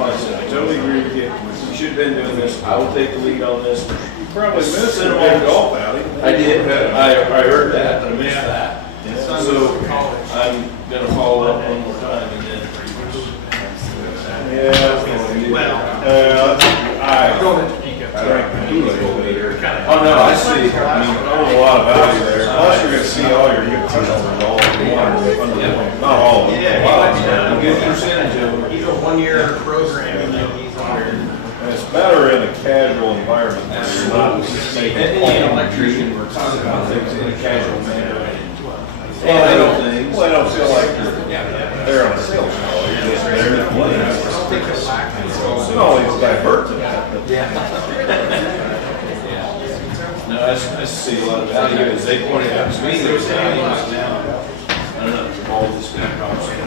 like I said, I totally agree with you. We should have been doing this. I will take the lead on this. You probably missed a big golf outing. I did. I heard that, but I missed that. So I'm gonna follow up one more time and then. Yeah. Oh, no, I see. There's a lot of value there. Plus, you're gonna see all your good turnovers all in one. Not all of them. Yeah, a good percentage of them. He's a 1-year program, and then he's on. And it's better in a casual environment where you're not making. And the electrician, we're talking about things in a casual manner. Well, they don't feel like they're on a sales call. You're just there to play. It always diverts it. No, I see a lot of value, as they pointed out to me, there's value now. I don't know, all this kind of conversation.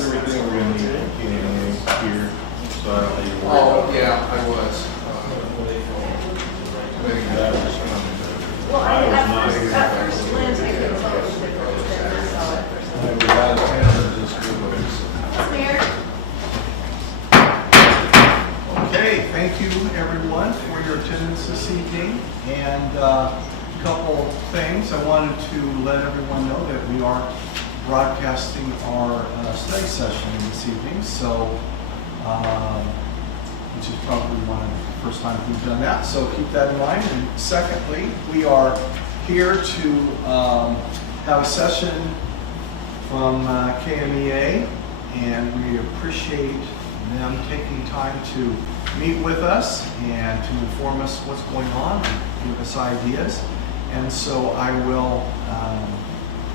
Everything we're gonna need here. So I don't think you're worried Oh, about yeah, I was. Well, at first glance, I could tell it was different, but then I saw it for some. We've got a town that's just good. Mayor? Okay, thank you everyone for your attendance this evening. And a couple things. I wanted to let everyone know that we are broadcasting our study session this evening. So, which is probably one of the first times we've done that. So keep that in mind. And secondly, we are here to have a session from KMEA, and we appreciate them taking time to meet with us and to inform us what's going on, and give us ideas. And so I will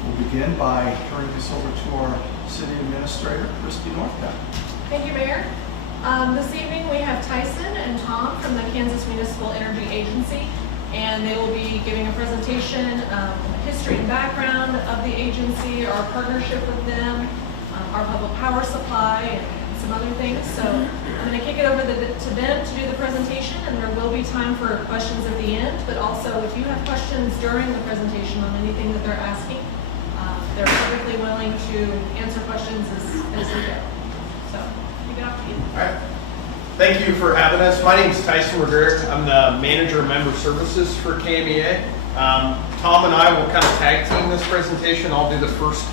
we'll begin by turning this over to our City Administrator, Christy Northcutt. Thank you, Mayor. This evening, we have Tyson and Tom from the Kansas Municipal Energy Agency, and they will be giving a presentation, history and background of the agency, our partnership with them, our public power supply, and some other things. So I'm going to kick it over to them to do the presentation, and there will be time for questions at the end, but also if you have questions during the presentation on anything that they're asking, they're perfectly willing to answer questions as we go. So, kick it off to you. All right. Thank you for having us. My name is Tyson Roderick. I'm the Manager of Member Services for KMEA. Tom and I will kind of tag team this presentation. I'll do the first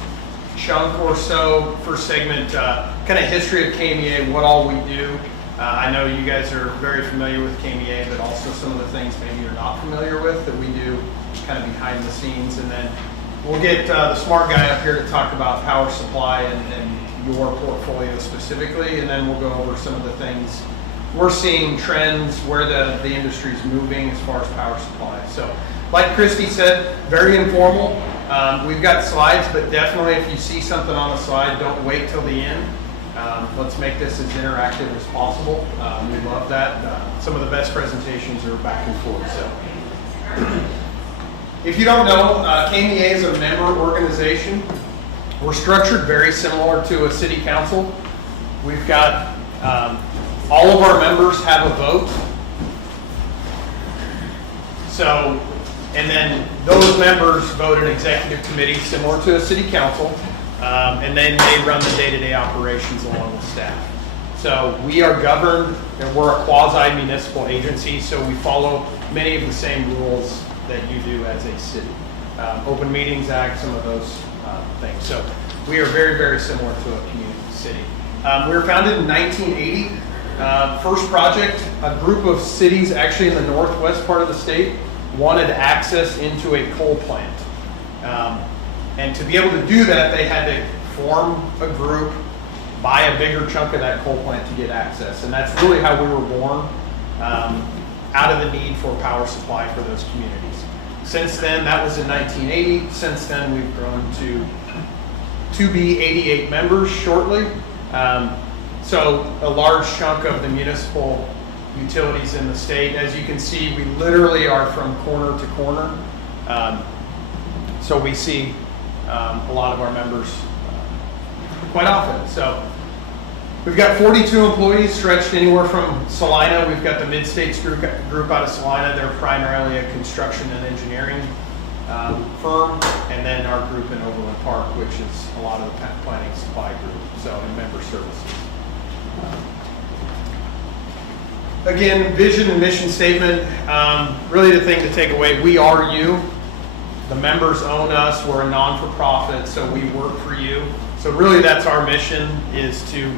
chunk or so, first segment, kind of history of KMEA, what all we do. I know you guys are very familiar with KMEA, but also some of the things maybe you're not familiar with that we do kind of behind the scenes. And then we'll get the smart guy up here to talk about power supply and your portfolio specifically, and then we'll go over some of the things we're seeing, trends, where the industry's moving as far as power supply. So, like Christy said, very informal. We've got slides, but definitely if you see something on the slide, don't wait till the end. Let's make this as interactive as possible. We love that. Some of the best presentations are back and forth. So, if you don't know, KMEA is a member organization. We're structured very similar to a city council. We've got all of our members have a vote. So, and then those members vote an executive committee similar to a city council, and then they run the day-to-day operations along with staff. So we are governed, and we're a quasi-municipal agency, so we follow many of the same rules that you do as a city. Open Meetings Act, some of those things. So we are very, very similar to a community city. We were founded in 1980. First project, a group of cities actually in the northwest part of the state wanted access into a coal plant. And to be able to do that, they had to form a group, buy a bigger chunk of that coal plant to get access. And that's really how we were born, out of the need for power supply for those communities. Since then, that was in 1980. Since then, we've grown to to be 88 members shortly. So a large chunk of the municipal utilities in the state. As you can see, we literally are from corner to corner. So we see a lot of our members quite often. So we've got 42 employees stretched anywhere from Salina. We've got the Mid-States group out of Salina. They're primarily a construction and engineering firm. And then our group in Overland Park, which is a lot of the planning supply group, so in member services. Again, vision and mission statement, really the thing to take away, we are you. The members own us, we're a non-for-profit, so we work for you. So really that's our mission, is to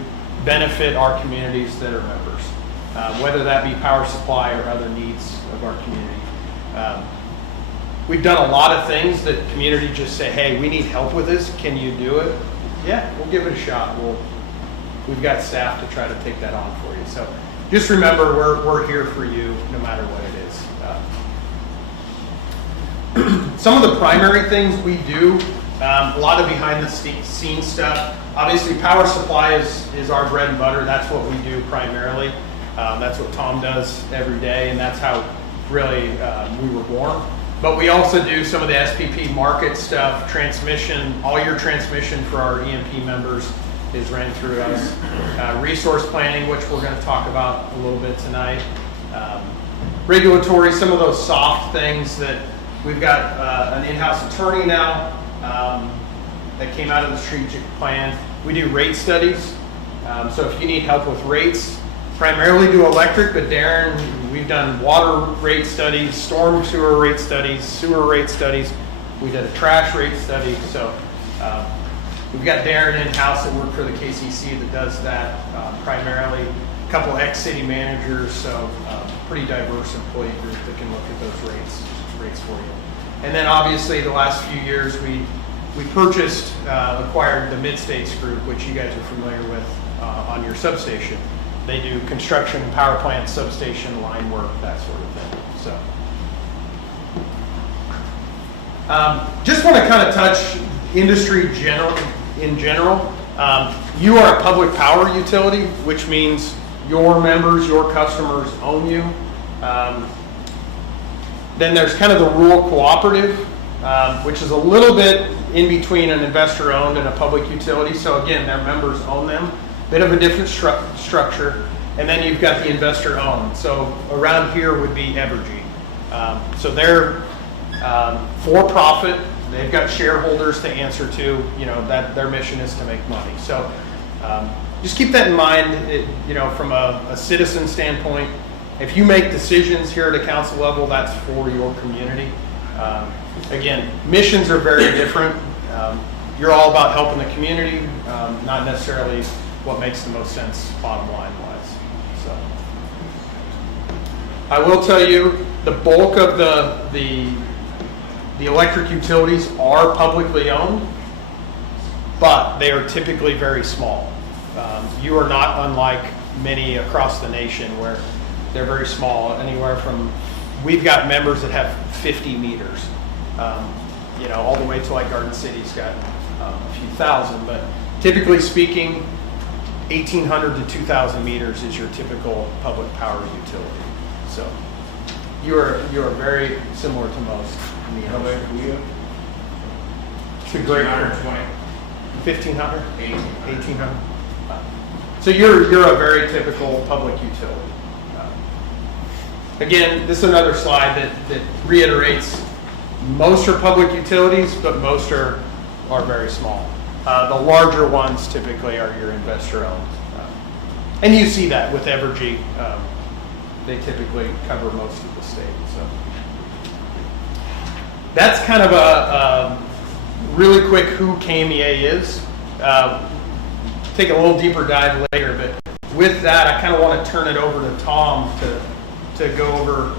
benefit our communities that are members, whether that be power supply or other needs of our community. We've done a lot of things that community just say, hey, we need help with this, can you do it? Yeah, we'll give it a shot. We've got staff to try to take that on for you. So just remember, we're here for you no matter what it is. Some of the primary things we do, a lot of behind the scenes stuff. Obviously, power supply is our bread and butter. That's what we do primarily. That's what Tom does every day, and that's how really we were born. But we also do some of the SPP market stuff, transmission. All your transmission for our EMP members is ran through us. Resource planning, which we're going to talk about a little bit tonight. Regulatory, some of those soft things that we've got an in-house attorney now that came out of the strategic plan. We do rate studies. So if you need help with rates, primarily do electric, but Darren, we've done water rate studies, storm sewer rate studies, sewer rate studies. We did a trash rate study. So we've got Darren in-house that worked for the KCC that does that primarily. A couple ex-city managers, so pretty diverse employee group that can look at those rates for you. And then obviously the last few years we purchased, acquired the Mid-States group, which you guys are familiar with on your substation. They do construction, power plant, substation, line work, that sort of thing. So, just want to kind of touch industry in general. You are a public power utility, which means your members, your customers own you. Then there's kind of the rural cooperative, which is a little bit in between an investor-owned and a public utility. So again, their members own them. Bit of a different structure. And then you've got the investor-owned. So around here would be Evergy. So they're for-profit. They've got shareholders to answer to. You know, that their mission is to make money. So just keep that in mind. You know, from a citizen standpoint, if you make decisions here at a council level, that's for your community. Again, missions are very different. You're all about helping the community, not necessarily what makes the most sense bottom line wise. So I will tell you, the bulk of the electric utilities are publicly owned, but they are typically very small. You are not unlike many across the nation where they're very small, anywhere from, we've got members that have 50 meters, you know, all the way to like Garden City's got a few thousand, but typically speaking, 1,800 to 2,000 meters is your typical public power utility. So you are very similar to most. How many do we have? It's a great 1,500? 1,800. So you're a very typical public utility. Again, this is another slide that reiterates most are public utilities, but most are very small. The larger ones typically are your investor-owned. And you see that with Evergy. They typically cover most of the state. So that's kind of a really quick who KMEA is. Take a little deeper dive later, but with that, I kind of want to turn it over to Tom to go over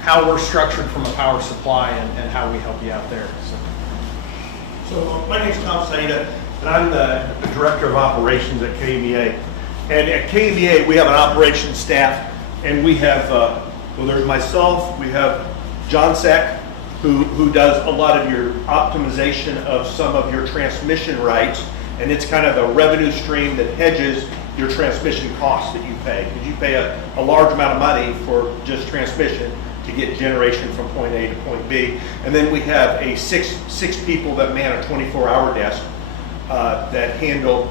how we're structured from a power supply and how we help you out there. So my name's Tom Saida, and I'm the Director of Operations at KMEA. And at KMEA, we have an operations staff, and we have, well, there's myself, we have John Sack, who does a lot of your optimization of some of your transmission rights. And it's kind of a revenue stream that hedges your transmission costs that you pay. Because you pay a large amount of money for just transmission to get generation from point A to point B. And then we have a six people that man a 24-hour desk that handle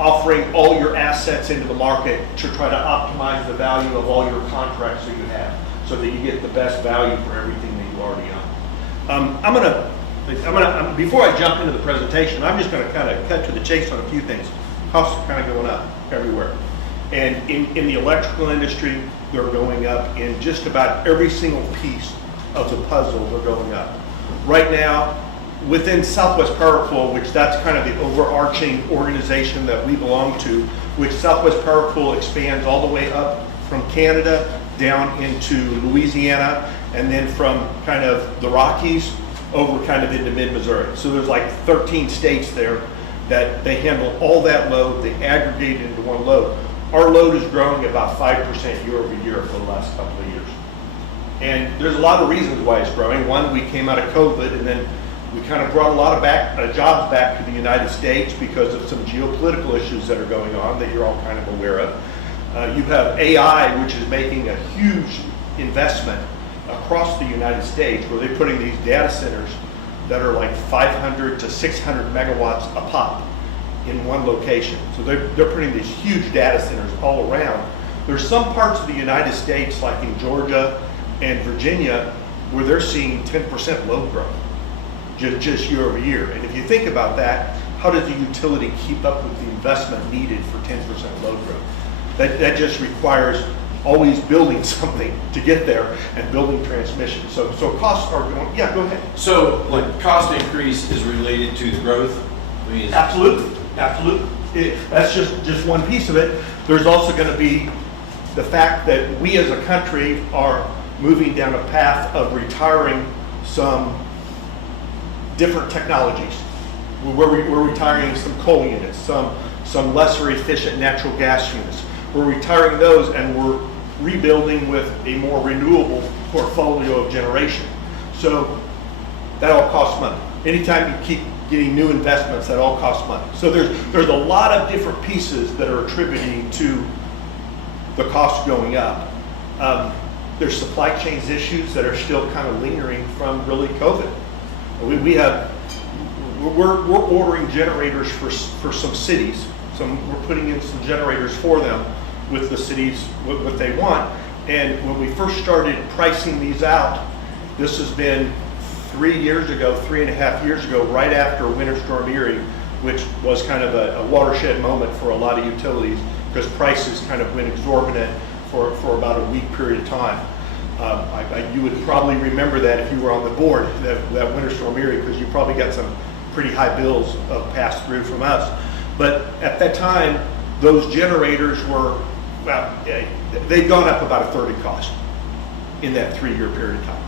offering all your assets into the market to try to optimize the value of all your contracts that you have so that you get the best value for everything that you already own. Before I jump into the presentation, I'm just going to kind of cut to the chase on a few things. Costs are kind of going up everywhere. And in the electrical industry, they're going up. In just about every single piece of the puzzle, they're going up. Right now, within Southwest Power Pool, which that's kind of the overarching organization that we belong to, which Southwest Power Pool expands all the way up from Canada down into Louisiana, and then from kind of the Rockies over kind of into mid-Missouri. So there's like 13 states there that they handle all that load, they aggregate it into one load. Our load is growing about 5% year over year for the last couple of years. And there's a lot of reasons why it's growing. One, we came out of COVID, and then we kind of brought a lot of jobs back to the United States because of some geopolitical issues that are going on that you're all kind of aware of. You have AI, which is making a huge investment across the United States, where they're putting these data centers that are like 500 to 600 megawatts a pop in one location. So they're putting these huge data centers all around. There's some parts of the United States, like in Georgia and Virginia, where they're seeing 10% load growth, just year over year. And if you think about that, how does the utility keep up with the investment needed for 10% load growth? That just requires always building something to get there and building transmission. So costs are going, yeah, go ahead. So, like, cost increase is related to the growth? I mean, Absolutely. That's just one piece of it. There's also going to be the fact that we as a country are moving down a path of retiring some different technologies. We're retiring some coal units, some lesser efficient natural gas units. We're retiring those, and we're rebuilding with a more renewable portfolio of generation. So that all costs money. Anytime you keep getting new investments, that all costs money. So there's a lot of different pieces that are attributing to the cost going up. There's supply chain issues that are still kind of lingering from really COVID. We're ordering generators for some cities. We're putting in some generators for them with the cities, what they want. And when we first started pricing these out, this has been 3.5 years ago, right after Winter Storm Erie, which was kind of a watershed moment for a lot of utilities, because prices kind of went exorbitant for about a week period of time. You would probably remember that if you were on the board, that Winter Storm Erie, because you probably got some pretty high bills passed through from us. But at that time, those generators were, well, they've gone up about a third in cost in that 3-year period of time.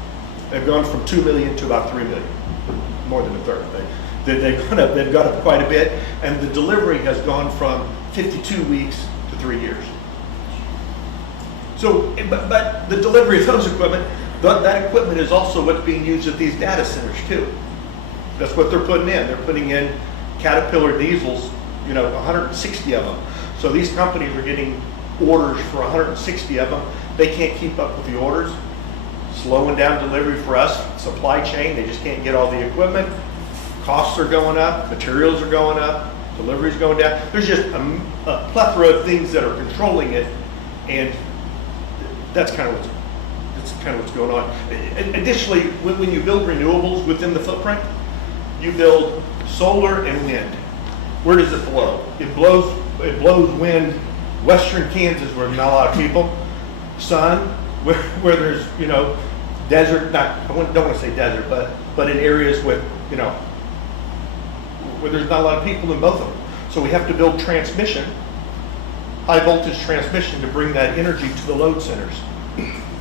They've gone from $2 million to about $3 million, more than a third. They've gone up quite a bit, and the delivery has gone from 52 weeks to 3 years. So, but the delivery of those equipment, that equipment is also what's being used at these data centers too. That's what they're putting in. They're putting in Caterpillar diesels, 160 of them. So these companies are getting orders for 160 of them. They can't keep up with the orders. Slowing down delivery for us, supply chain, they just can't get all the equipment. Costs are going up, materials are going up, delivery's going down. There's just a plethora of things that are controlling it, and that's kind of what's going on. Additionally, when you build renewables within the footprint, you build solar and wind. Where does it blow? It blows wind western Kansas, where there's not a lot of people. Sun, where there's desert. Don't want to say desert, but in areas with where there's not a lot of people in both of them. So we have to build transmission, high voltage transmission, to bring that energy to the load centers.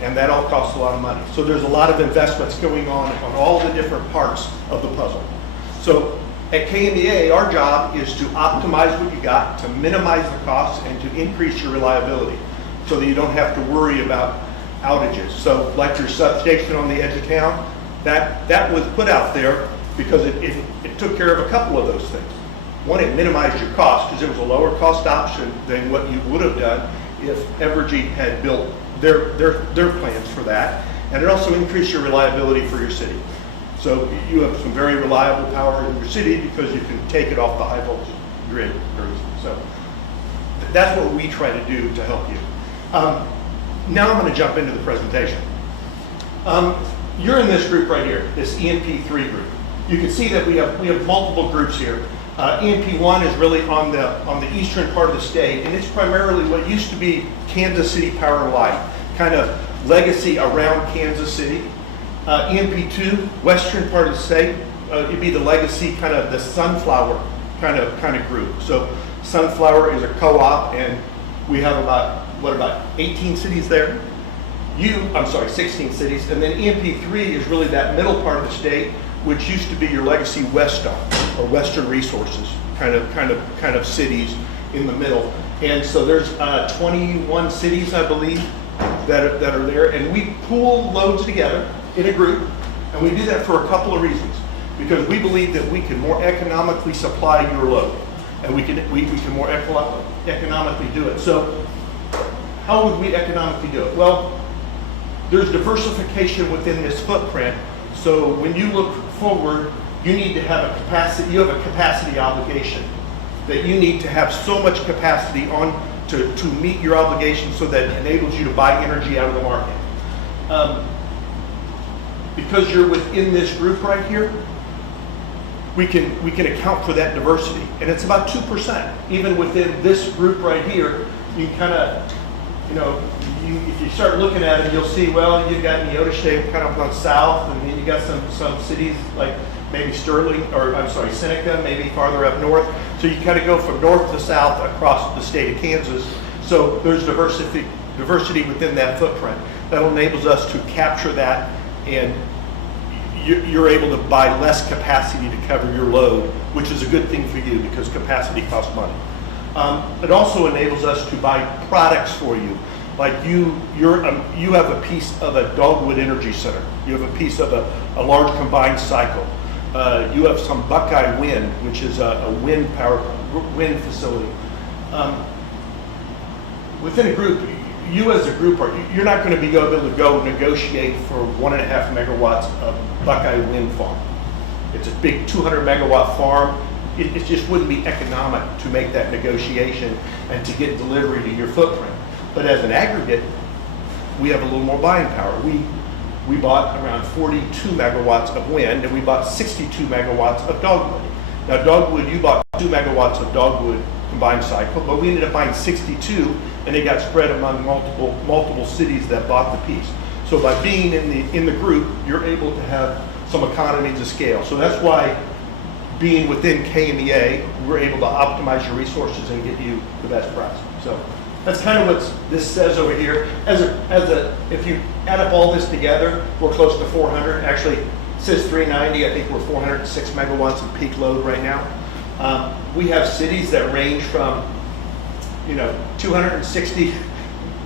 And that all costs a lot of money. So there's a lot of investments going on all the different parts of the puzzle. So at KMEA, our job is to optimize what you got, to minimize the costs, and to increase your reliability so that you don't have to worry about outages. So like your substation on the edge of town, that was put out there because it took care of a couple of those things. one, it minimized your cost because it was a lower cost option than what you would have done if Evergy had built their plans for that. And it also increased your reliability for your city. So you have some very reliable power in your city because you can take it off the high voltage grid very easily. So that's what we try to do to help you. Now I'm going to jump into the presentation. You're in this group right here, this EMP3 group. You can see that we have multiple groups here. EMP1 is really on the eastern part of the state, and it's primarily what used to be Kansas City Power and Light, kind of legacy around Kansas City. EMP2, western part of the state, it'd be the legacy, kind of the Sunflower kind of group. So Sunflower is a co-op, and we have about 18 cities there. 16 cities, and then EMP3 is really that middle part of the state, which used to be your legacy Weston or Western Resources kind of cities in the middle. And so there's 21 cities, I believe, that are there, and we pool loads together in a group, and we do that for a couple of reasons. Because we believe that we can more economically supply your load, and we can more economically do it. So how would we economically do it? Well, there's diversification within this footprint. So when you look forward, you need to have a capacity. You have a capacity obligation that you need to have so much capacity on to meet your obligation, so that it enables you to buy energy out of the market. Because you're within this group right here, we can account for that diversity, and it's about 2%. Even within this group right here, you can kind of, if you start looking at it, you'll see, well, you've got Neodesha kind of on south, and then you got some cities like maybe Seneca, maybe farther up north. So you kind of go from north to south across the state of Kansas. So there's diversity within that footprint that enables us to capture that, and you're able to buy less capacity to cover your load, which is a good thing for you because capacity costs money. It also enables us to buy products for you. Like you have a piece of a Dogwood Energy Center. You have a piece of a large combined cycle. You have some Buckeye Wind, which is a wind facility. Within a group, you as a group, you're not going to be able to go negotiate for 1.5 megawatts of Buckeye Wind Farm. It's a big 200 megawatt farm. It just wouldn't be economic to make that negotiation and to get delivery to your footprint. But as an aggregate, we have a little more buying power. We bought around 42 megawatts of wind, and we bought 62 megawatts of Dogwood. Now Dogwood, you bought 2 megawatts of Dogwood combined cycle, but we ended up buying 62, and they got spread among multiple cities that bought the piece. So by being in the group, you're able to have some economies of scale. So that's why being within KMEA, we're able to optimize your resources and get you the best price. So that's kind of what this says over here. If you add up all this together, we're close to 400. Actually, it says 390. I think we're 406 megawatts of peak load right now. We have cities that range from 260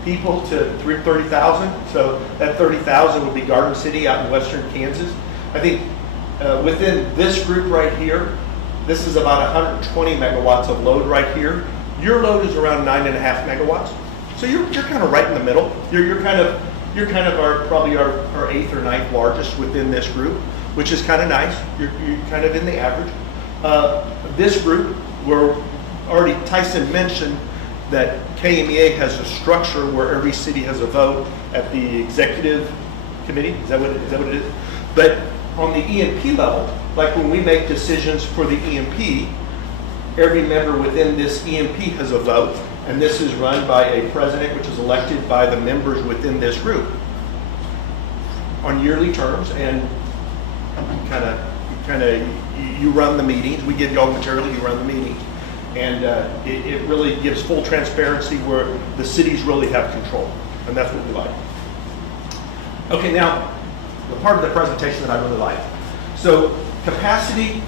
people to 30,000. So that 30,000 would be Garden City out in western Kansas. I think within this group right here, this is about 120 megawatts of load right here. Your load is around 9.5 megawatts. So you're kind of right in the middle. You're kind of probably our eighth or ninth largest within this group, which is kind of nice. You're kind of in the average. This group, Tyson mentioned that KMEA has a structure where every city has a vote at the executive committee. Is that what it is? But on the EMP level, like when we make decisions for the EMP, every member within this EMP has a vote, and this is run by a president, which is elected by the members within this group on yearly terms, and you run the meetings. We give y'all material, you run the meetings, and it really gives full transparency where the cities really have control, and that's what we like. Okay, now the part of the presentation that I really like. So capacity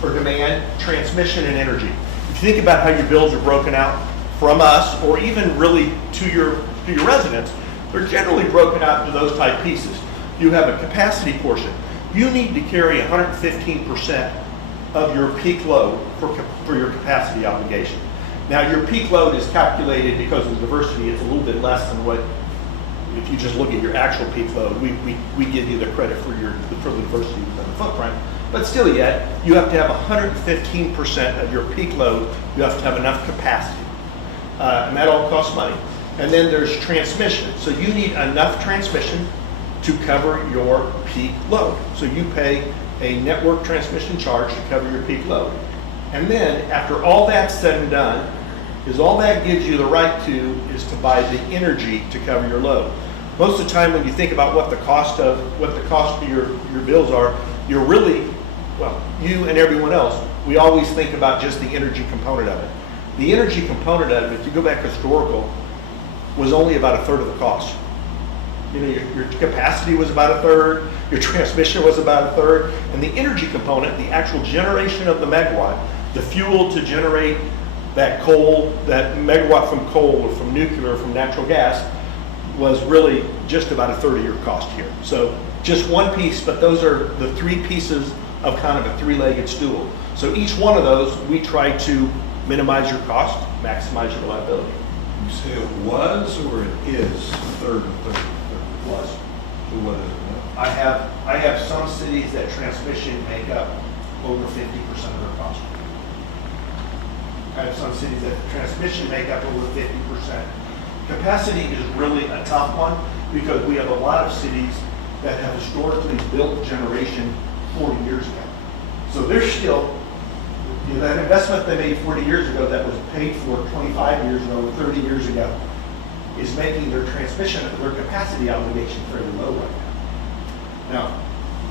for demand, transmission, and energy. If you think about how your bills are broken out from us, or even really to your residents, they're generally broken out into those type pieces. You have a capacity portion. You need to carry 115% of your peak load for your capacity obligation. Now, your peak load is calculated because of diversity. It's a little bit less than what, if you just look at your actual peak load, we give you the credit for the diversity within the footprint. But still yet, you have to have 115% of your peak load. You have to have enough capacity. And that all costs money. And then there's transmission. So you need enough transmission to cover your peak load. So you pay a network transmission charge to cover your peak load. And then after all that's said and done, is all that gives you the right to is to buy the energy to cover your load. Most of the time when you think about what the cost of your bills are, you're really, well, you and everyone else, we always think about just the energy component of it. The energy component of it, if you go back historical, was only about a third of the cost. You know, your capacity was about a third, your transmission was about a third, and the energy component, the actual generation of the megawatt, the fuel to generate that coal, that megawatt from coal or from nuclear or from natural gas, was really just about a third of your cost here. So just one piece, but those are the three pieces of kind of a three-legged stool. So each one of those, we try to minimize your cost, maximize your reliability. You say it was or it is third and third? Was. So what is it now? I have some cities that transmission make up over 50% of their cost. I have some cities that transmission make up over 50%. Capacity is really a tough one because we have a lot of cities that have historically built generation 40 years ago. So they're still, you know, that investment they made 40 years ago that was paid for 25 years ago or 30 years ago is making their transmission, their capacity obligation fairly low right now. Now,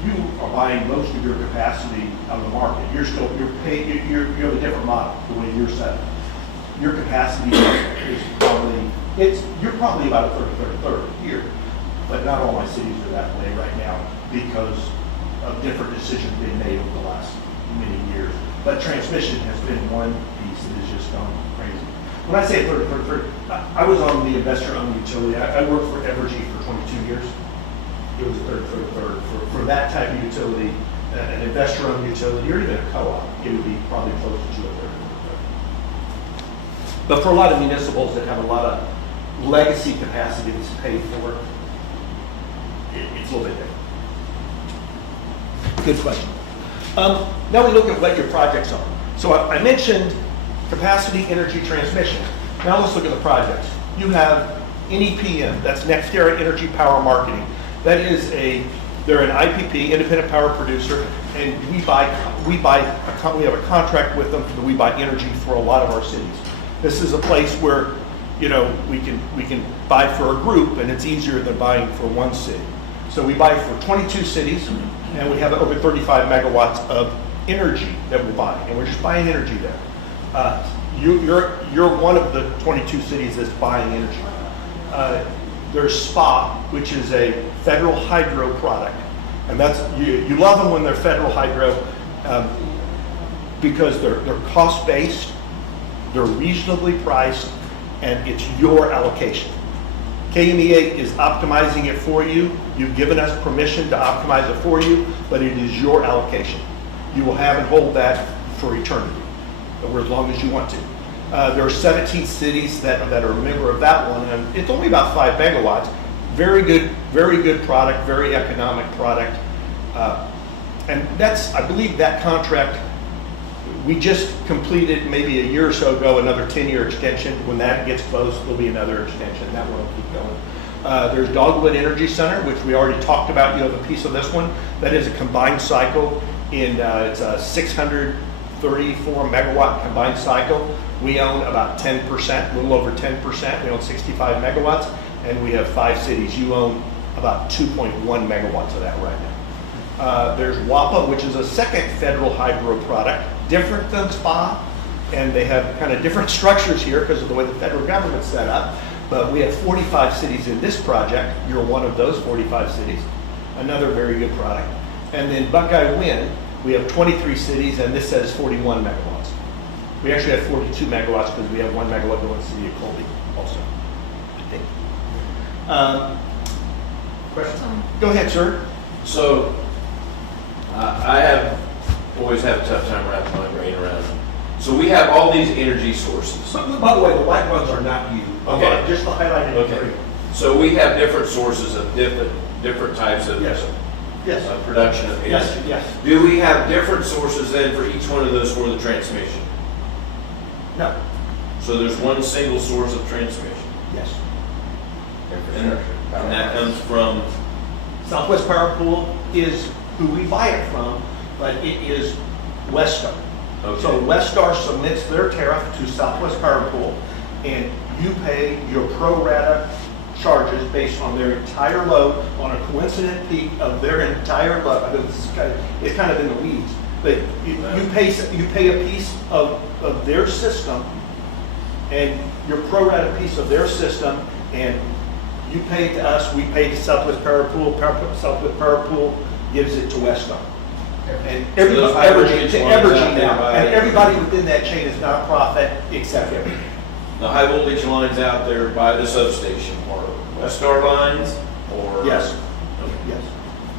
you are buying most of your capacity on the market. You have a different model the way you're set up. Your capacity is probably, you're probably about a third here, but not all my cities are that way right now because of different decisions being made over the last many years. But transmission has been one piece that has just gone crazy. When I say third, I was on the investor-owned utility. I worked for Evergy for 22 years. It was a third. For that type of utility, an investor-owned utility, or even a co-op, it would be probably closer to a third. But for a lot of municipals that have a lot of legacy capacity that's paid for, it's a little bit different. Good question. Now we look at what your projects are. So I mentioned capacity, energy, transmission. Now let's look at the projects. You have NEPM, that's Next Era Energy Power Marketing. That is they're an IPP, independent power producer, and we have a contract with them that we buy energy for a lot of our cities. This is a place where, you know, we can buy for a group, and it's easier than buying for one city. So we buy for 22 cities, and we have over 35 megawatts of energy that we're buying, and we're just buying energy there. You're one of the 22 cities that's buying energy. There's SPA, which is a federal hydro product, and that's you love them when they're federal hydro because they're cost-based, they're reasonably priced, and it's your allocation. KMEA is optimizing it for you. You've given us permission to optimize it for you, but it is your allocation. You will have and hold that for eternity, or as long as you want to. There are 17 cities that are a member of that one, and it's only about 5 megawatts. Very good product, very economic product. And that's, I believe that contract, we just completed maybe a year or so ago, another 10-year extension. When that gets close, there'll be another extension. That one will keep going. There's Dogwood Energy Center, which we already talked about, you know, the piece of this one. That is a combined cycle it's a 634 megawatt combined cycle. We own about 10%, a little over 10%. We own 65 megawatts, and we have 5 cities. You own about 2.1 megawatts of that right now. There's WAPA, which is a second federal hydro product, different than SPA, and they have kind of different structures here because of the way the federal government's set up. But we have 45 cities in this project. You're one of those 45 cities. Another very good product. And then Buckeye Wind, we have 23 cities, and this says 41 megawatts. We actually have 42 megawatts because we have 1 megawatt going to the city of Colby also, I think. Question? Go ahead, sir. So I have always have a tough time wrapping my brain around. So we have all these energy sources. By the way, the white ones are not you. Okay. Just the highlighted Okay. green. So we have different sources of different types of Yes. Yes. production of energy. Yes, yes. Do we have different sources then for each one of those for the transmission? No. So there's one single source of transmission. Yes. And that comes from, Southwest Power Pool is who we buy it from, but it is Westar. Okay. So Westar submits their tariff to Southwest Power Pool, and you pay your pro rata charges based on their entire load on a coincident peak of their entire load. I know this is it's kind of in the weeds, but you pay a piece of their system, and your pro rata piece of their system, and you pay it to us, we pay to Southwest Power Pool, Southwest Power Pool gives it to Westar. And those high voltage lines out there now, by- and everybody within that chain is not profit except Evergy. the high voltage lines out there by the substation or Westar lines or? Yes. Okay. Yes,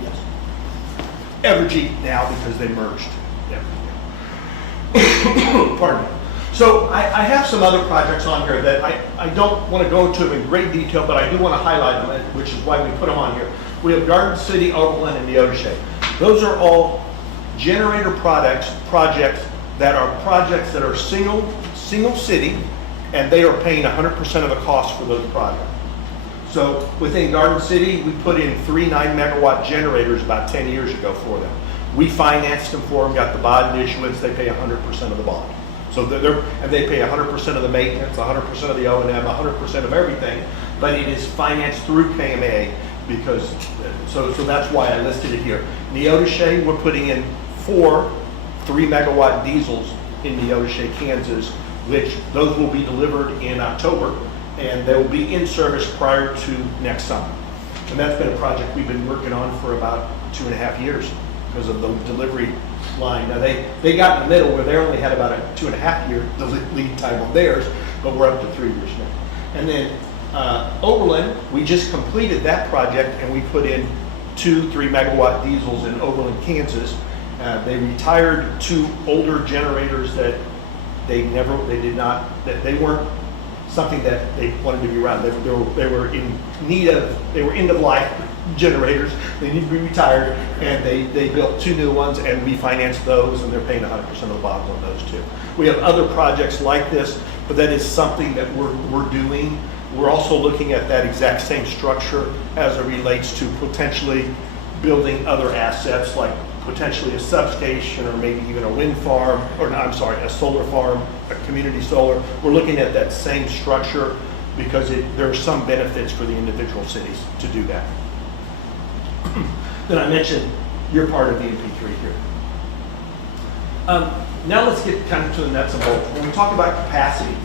yes. Evergy now because they merged. Pardon me. So I have some other projects on here that I don't want to go into them in great detail, but I do want to highlight them, which is why we put them on here. We have Garden City, Oberlin, and Neodesha. Those are all generator projects that are single city, and they are paying 100% of the cost for those projects. So within Garden City, we put in 3 9-megawatt generators about 10 years ago for them. We financed them for them, got the bond issuance, they pay 100% of the bond. So and they pay 100% of the maintenance, 100% of the O&M, 100% of everything, but it is financed through KMA because, so that's why I listed it here. Neodesha, we're putting in 4 3-megawatt diesels in Neodesha, Kansas, which those will be delivered in October, and they will be in service prior to next summer. And that's been a project we've been working on for about 2.5 years because of the delivery line. Now they got in the middle where they only had about a 2.5 year lead time on theirs, but we're up to 3 years now. And then Oberlin, we just completed that project and we put in 2 3-megawatt diesels in Oberlin, Kansas. They retired 2 older generators that they weren't something that they wanted to be around. They were in need of, they were end of life generators. They need to be retired, and they built 2 new ones, and we financed those, and they're paying 100% of the bonds on those too. We have other projects like this, but that is something that we're doing. We're also looking at that exact same structure as it relates to potentially building other assets, like potentially a substation or maybe even a wind farm, or no, I'm sorry, a solar farm, a community solar. We're looking at that same structure because there are some benefits for the individual cities to do that. Then I mentioned you're part of the MP3 here. Now let's get kind of to the nuts and bolts. When we talk about capacity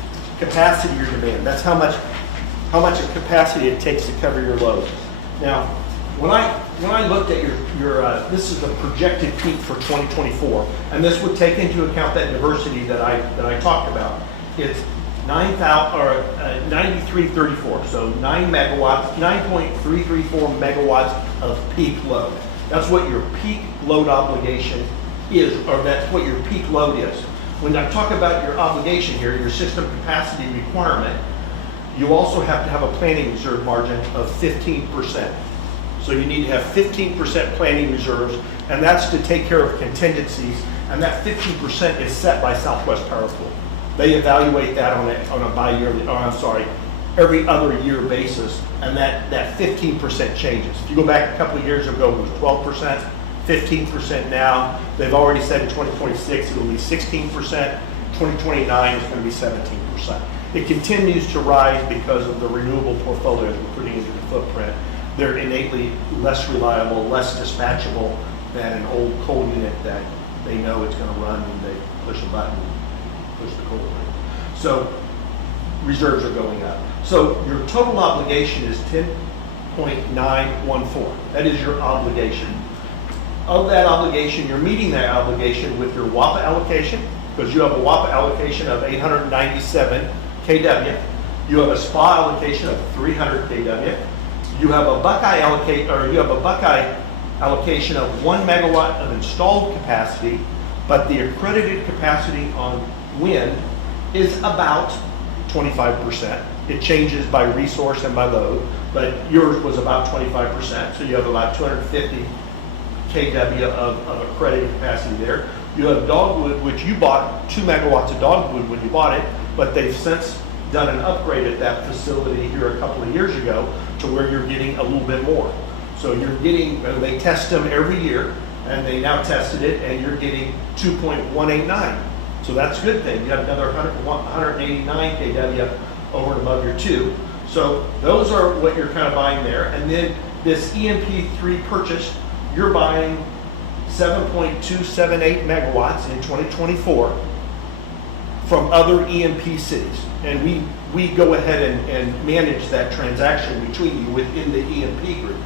or demand, that's how much of capacity it takes to cover your load. Now, when I looked at your this is the projected peak for 2024, and this would take into account that diversity that I talked about. It's 9334, so 9 megawatts, 9.334 megawatts of peak load. That's what your peak load obligation is, or that's what your peak load is. When I talk about your obligation here, your system capacity requirement, you also have to have a planning reserve margin of 15%. So you need to have 15% planning reserves, and that's to take care of contingencies, and that 15% is set by Southwest Power Pool. They evaluate that on a bi-yearly, every other year basis, and that 15% changes. If you go back a couple of years ago, it was 12%, 15% now. They've already said in 2026 it'll be 16%, 2029 is going to be 17%. It continues to rise because of the renewable portfolios we're putting into the footprint. They're innately less reliable, less dispatchable than an old coal unit that they know it's going to run when they push a button, push the coal away. So reserves are going up. So your total obligation is 10.914. That is your obligation. Of that obligation, you're meeting that obligation with your WAPA allocation, because you have a WAPA allocation of 897 kW. You have a SPA allocation of 300 kW. You have a Buckeye allocation of 1 megawatt of installed capacity but the accredited capacity on wind is about 25%. It changes by resource and by load, but yours was about 25%, so you have about 250 kW of accredited capacity there. You have Dogwood, which you bought 2 megawatts of Dogwood when you bought it, but they've since done an upgrade at that facility here a couple of years ago to where you're getting a little bit more. So you're getting, they test them every year, and they now tested it, and you're getting 2.189. So that's a good thing. You have another 189 kW over and above your 2. So those are what you're kind of buying there. And then this EMP3 purchase, you're buying 7.278 megawatts in 2024 from other EMP cities. And we go ahead and manage that transaction between you within the EMP group.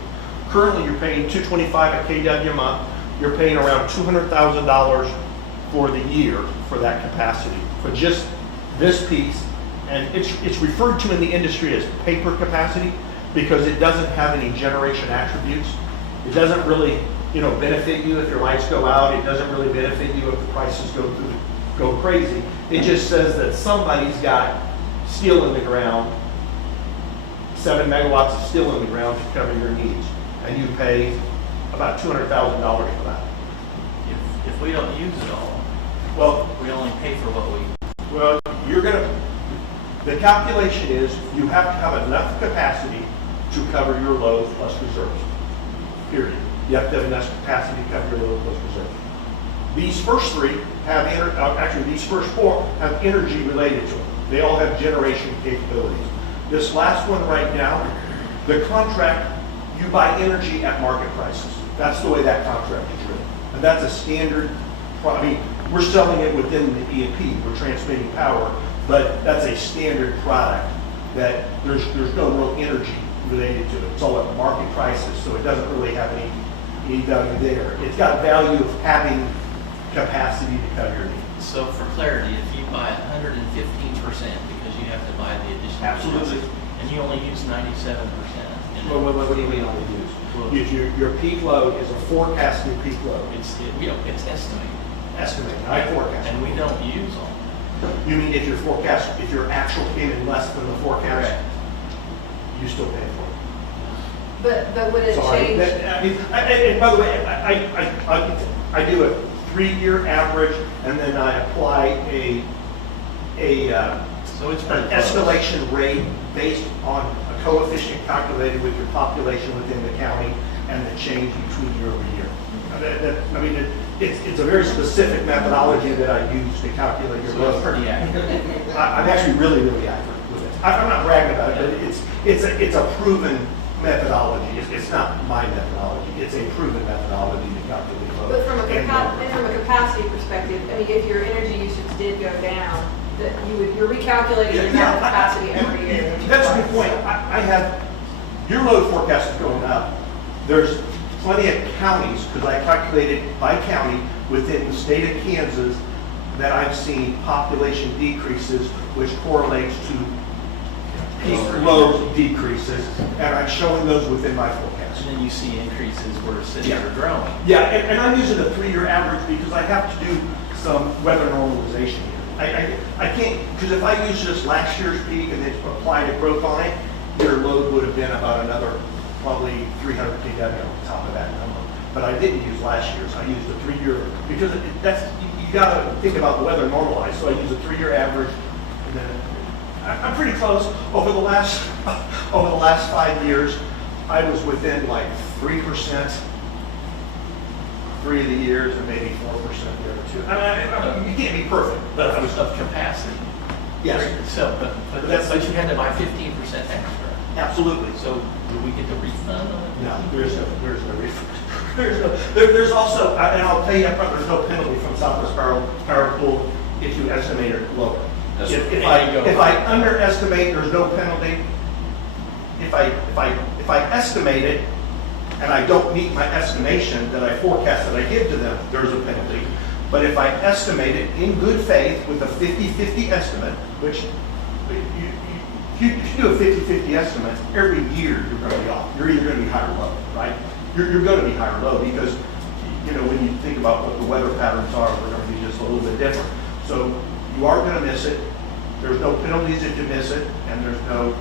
Currently, you're paying $225 a kW a month. You're paying around $200,000 for the year for that capacity, for just this piece. And it's referred to in the industry as paper capacity because it doesn't have any generation attributes. It doesn't really, benefit you if your lights go out. It doesn't really benefit you if the prices go crazy. It just says that somebody's got steel in the ground, 7 megawatts of steel in the ground to cover your needs, and you pay about $200,000 for that. If we don't use it all, Well, we only pay for what we. Well, the calculation is you have to have enough capacity to cover your load plus reserves, period. You have to have enough capacity to cover your load plus reserves. These first 3 have, these first 4 have energy related to them. They all have generation capabilities. This last one right now, the contract, you buy energy at market prices. That's the way that contract is written. And that's a standard, we're selling it within the EMP, we're transmitting power, but that's a standard product that there's no real energy related to it. It's all at market prices, so it doesn't really have any value there. It's got value of having capacity to cover your needs. So for clarity, if you buy 115% because you have to buy the additional. Absolutely. And you only use 97%. What do you mean only use? Your peak load is a forecasted peak load. It's estimated. Estimated, I forecast. And we don't use all. You mean if your actual came in less than the forecast, Correct. you still pay for it? But would it Sorry. change? And by the way, I do a 3-year average, and then I apply So it's an escalation rate based on a coefficient calculated with your population within the county and the change between year over year. It's a very specific methodology that I use to calculate your So load. it's pretty accurate. I'm actually really, really accurate with it. I'm not bragging about it, but it's a proven methodology. It's not my methodology. It's a proven methodology to calculate load. But from a capacity perspective, if your energy usage did go down, that you're recalculating the amount of capacity every year. That's a good point. I have, your load forecast is going up. There's plenty of counties, because I calculated by county within the state of Kansas, that I've seen population decreases, which correlates to peak load decreases, and I'm showing those within my forecast. And then you see increases where cities are growing. Yeah, and I'm using a 3-year average because I have to do some weather normalization here. I can't, because if I use just last year's peak and then applied a growth on it, your load would have been about another probably 300 kW on top of that number. But I didn't use last year's. I used a 3-year, because you got to think about the weather normalized. So I use a 3-year average, and then I'm pretty close. Over the last 5 years, I was within like 3%, 3 of the years, and maybe 4% the other 2. You can't be perfect, but I was Of capacity. Yes. So, but you had to buy 15% extra. Absolutely. So do we get the refund on it? No, there's no refund. There's also, and I'll tell you up front, there's no penalty from Southwest Power Pool if you estimate it lower. If I underestimate, there's no penalty. If I estimate it and I don't meet my estimation that I forecast that I give to them, there's a penalty. But if I estimate it in good faith with a 50-50 estimate, which if you do a 50-50 estimate, every year you're going to be off. You're either going to be high or low, right? You're going to be high or low because when you think about what the weather patterns are, we're going to be just a little bit different. So you are going to miss it. There's no penalties if you miss it, and there's no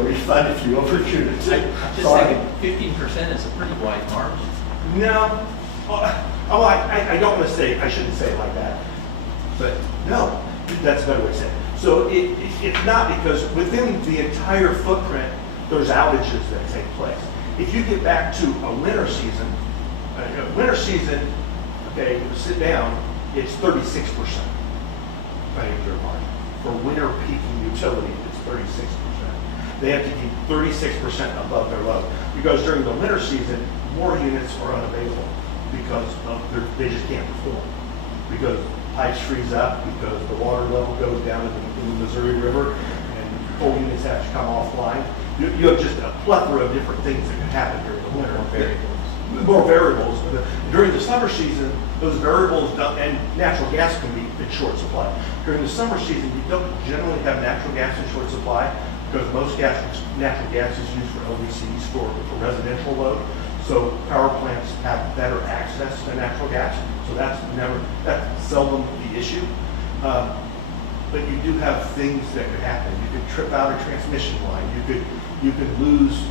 refund if you overshoot it. Just Sorry. thinking 15% is a pretty wide margin. No. I don't want to say, I shouldn't say it like that. But no, that's a better way to say it. So it's not, because within the entire footprint, there's outages that take place. If you get back to a winter season, okay, sit down, it's 36% financial margin. For winter peaking utility, it's 36%. They have to keep 36% above their load. Because during the winter season, more units are unavailable because they just can't perform. Because pipes freeze up, because the water level goes down in the Missouri River, and coal units have to come offline. You have just a plethora of different things that can happen during the winter. More variables. During the summer season, those variables and natural gas can be in short supply. During the summer season, you don't generally have natural gas in short supply because most natural gas is used for LDCs for residential load. So power plants have better access to natural gas. So that's seldom the issue. But you do have things that could happen. You could trip out a transmission line. You could lose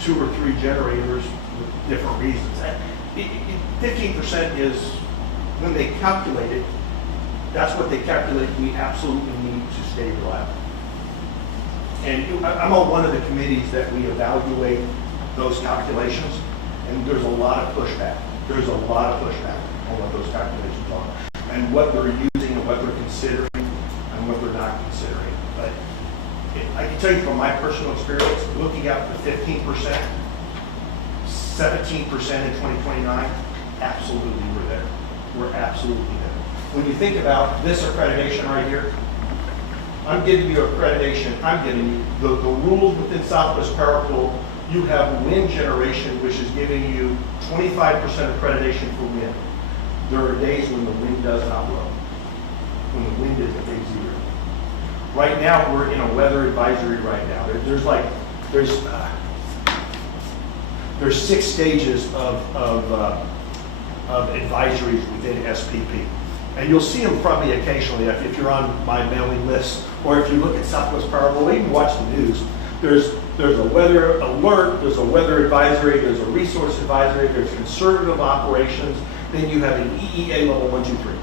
2 or 3 generators with different reasons. 15% is, when they calculate it, that's what they calculate we absolutely need to stay reliable. And I'm on one of the committees that we evaluate those calculations, and there's a lot of pushback. There's a lot of pushback on what those calculations are, and what they're using, and what they're considering, and what they're not considering. But I can tell you from my personal experience, looking at the 15%, 17% in 2029, absolutely we're there. We're absolutely there. When you think about this accreditation right here, I'm giving you accreditation, I'm giving you the rules within Southwest Power Pool. You have wind generation, which is giving you 25% accreditation for wind. There are days when the wind does not blow, when the wind is at big zero. Right now, we're in a weather advisory right now. There's 6 stages of advisories within SPP. And you'll see them probably occasionally if you're on my mailing list, or if you look at Southwest Power Pool, even watch the news. There's a weather alert, there's a weather advisory, there's a resource advisory, there's conservative operations, then you have an EEA level 1, 2, 3.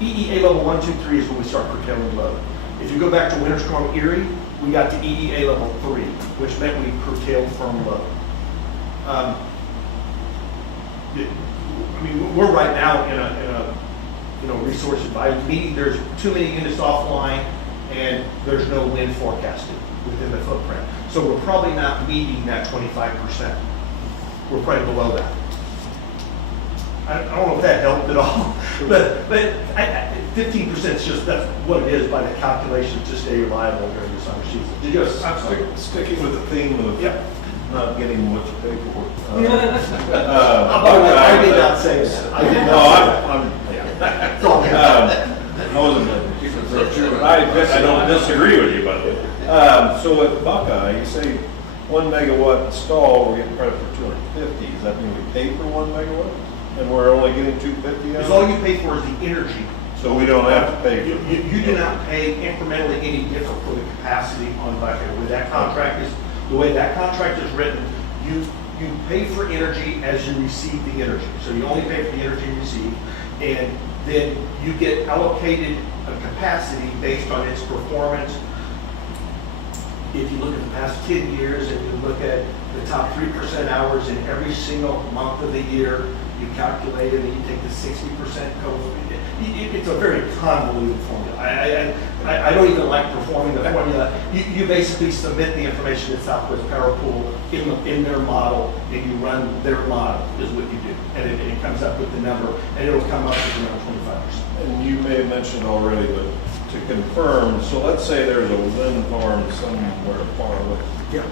EEA level 1, 2, 3 is when we start curtailing load. If you go back to Winter Storm Erie, we got to EEA level 3, which meant we curtailed firm load. We're right now in a resource advisory meeting. There's too many units offline, and there's no wind forecasted within the footprint. So we're probably not meeting that 25%. We're probably below that. I don't know if that helped at all, but 15% is just, that's what it is by the calculation to stay reliable during the summer season. Did you I'm sticking with the theme of not getting what you pay for. I did not say that. I did not say that. I wasn't, I don't disagree with you, but, so at Buckeye, you say 1 megawatt install, we're getting credit for 250. Does that mean we pay for 1 megawatt? And we're only getting 250 out? Because all you pay for is the energy. So we don't have to pay. You do not pay incrementally any different for the capacity on Buckeye. With that contract is, the way that contract is written, you pay for energy as you receive the energy. So you only pay for the energy you receive, and then you get allocated a capacity based on its performance. If you look at the past 10 years and you look at the top 3% hours in every single month of the year, you calculate it and you take the 60% code. It's a very convoluted formula. I don't even like performing the formula. You basically submit the information to Southwest Power Pool in their model, and you run their model is what you do. And it comes up with the number, and it'll come up with around 25%. And you may have mentioned already, but to confirm, so let's say there's a wind farm somewhere far away. Yeah.